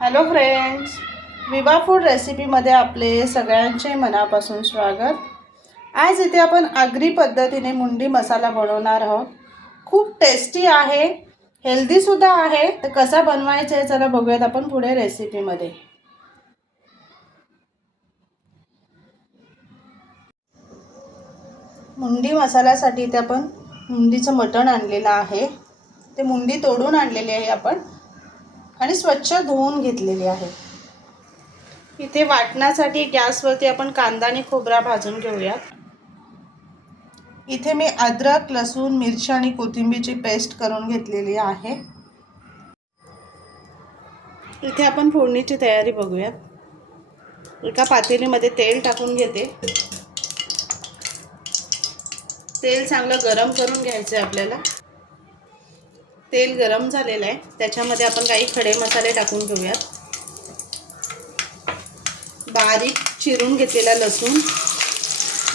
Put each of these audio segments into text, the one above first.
Hello friends Viva food रेसिपीमध्ये आपले सगळ्यांचे मनापासून स्वागत. आज इथे आपण आगरी पद्धतीने मुंडी मसाला बनवणार आहोत. खूप टेस्टी आहे. हेल्दीसुद्धा आहे. तर कसा बनवायचा आहे चला बघूयात आपण पुढे रेसिपीमध्ये मुंडी मसाल्यासाठी इथे आपण मुंडीचं मटण आणलेलं आहे. ते मुंडी तोडून आणलेली आहे आपण. आणि स्वच्छ धुवून घेतलेली आहे. इथे वाटण्यासाठी गॅसवरती आपण कांदा आणि खोबरा भाजून घेऊयात. इथे मी अद्रक लसूण मिरची आणि कोथिंबीरची पेस्ट करून घेतलेली आहे. इथे आपण फोडणीची तयारी बघूयात. एका पातेलीमध्ये तेल टाकून घेते. तेल चांगलं गरम करून घ्यायचं आहे आपल्याला. तेल गरम झालेलं आहे. त्याच्यामध्ये आपण काही खडे मसाले टाकून घेऊयात. बारीक चिरून घेतलेला लसूण.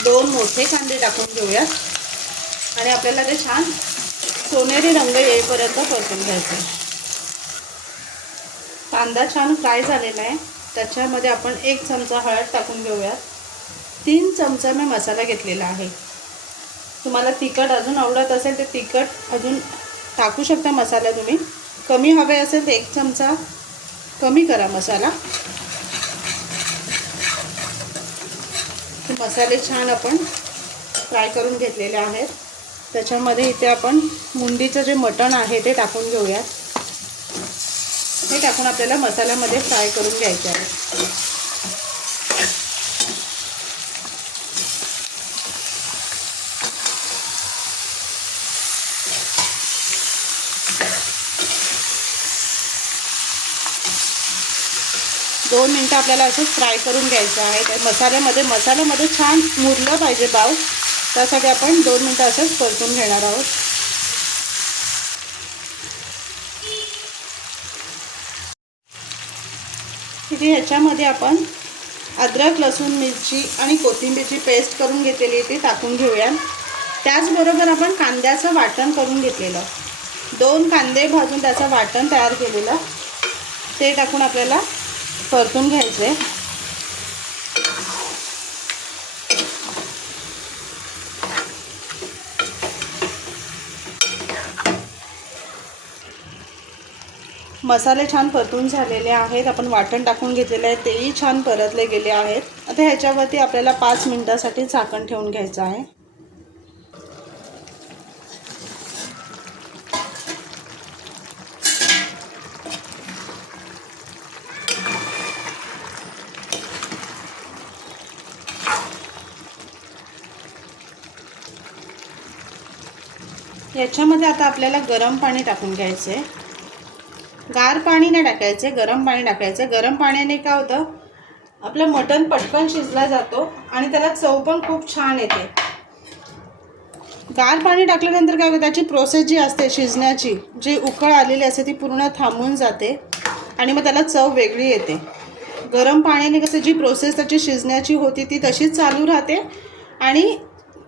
दोन मोठे कांदे टाकून घेऊयात. आणि आपल्याला ते छान सोनेरी रंग येईपर्यंत परतून घ्यायचं. कांदा छान फ्राय झालेला आहे. त्याच्यामध्ये आपण एक चमचा हळद टाकून घेऊयात. तीन चमचा मी मसाला घेतलेला आहे. तुम्हाला तिखट अजून आवडत असेल तर तिखट अजून टाकू शकता मसाला तुम्ही. कमी हवे असेल तर एक चमचा कमी करा मसाला. मसाले छान आपण फ्राय करून घेतलेले आहेत. त्याच्यामध्ये इथे आपण मुंडीचं जे मटण आहे ते टाकून घेऊयात. हे टाकून आपल्याला मसाल्यामध्ये फ्राय करून घ्यायचे आहे. दोन मिनटं आपल्याला असं फ्राय करून घ्यायचं आहे. तर मसाल्यामध्ये मसाल्यामध्ये छान मुरलं पाहिजे बाव त्यासाठी आपण दोन मिनटं असंच परतून घेणार आहोत. तिथे ह्याच्यामध्ये आपण अद्रक लसूण मिरची आणि कोथिंबीरची पेस्ट करून घेतलेली ती टाकून घेऊया. त्याचबरोबर आपण कांद्याचं वाटण करून घेतलेलं. दोन कांदे भाजून त्याचं वाटण तयार केलेलं. ते टाकून आपल्याला परतून घ्यायचे. मसाले छान परतून झालेले आहेत. आपण वाटण टाकून घेतलेले आहे. तेही छान परतले गेले आहेत. आता ह्याच्यावरती आपल्याला पाच मिनटासाठी झाकण ठेवून घ्यायचं आहे. याच्यामध्ये आता आपल्याला गरम पाणी टाकून घ्यायचं. आहे गार पाणी नाही टाकायचे गरम पाणी टाकायचं. गरम पाण्याने काय होतं? आपलं मटण पटकन शिजला जातो आणि त्याला चव पण खूप छान येते. गार पाणी टाकल्यानंतर काय होतं? त्याची प्रोसेस जी असते शिजण्याची जी उकळ आलेली असते ती पूर्ण थांबून जाते आणि मग त्याला चव वेगळी येते. गरम पाण्याने कसं जी प्रोसेस त्याची शिजण्याची होती ती तशीच चालू राहते आणि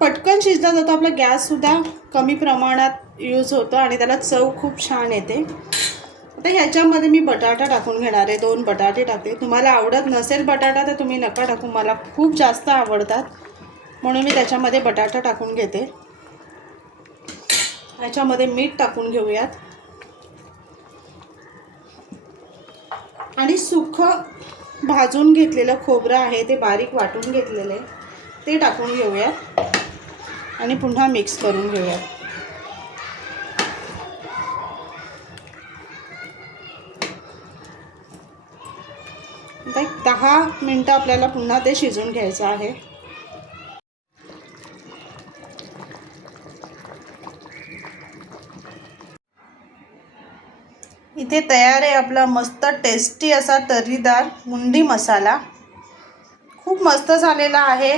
पटकन शिजला जातो. आपला गॅससुद्धा कमी प्रमाणात यूज होतो आणि त्याला चव खूप छान येते. आता ह्याच्यामध्ये मी बटाटा टाकून घेणार आहे. दोन बटाटे टाकते. तुम्हाला आवडत नसेल बटाटा तर तुम्ही नका टाकू. मला खूप जास्त आवडतात. म्हणून मी त्याच्यामध्ये बटाटा टाकून घेते. ह्याच्यामध्ये मीठ टाकून घेऊयात. आणि सुखं भाजून घेतलेलं खोबरं आहे ते बारीक वाटून घेतलेलं आहे ते टाकून घेऊयात. आणि पुन्हा मिक्स करून घेऊयात आता एक दहा मिनटं आपल्याला पुन्हा ते शिजून घ्यायचं आहे. इथे तयार आहे आपला मस्त टेस्टी असा तर्रीदार मुंडी मसाला. खूप मस्त झालेला आहे.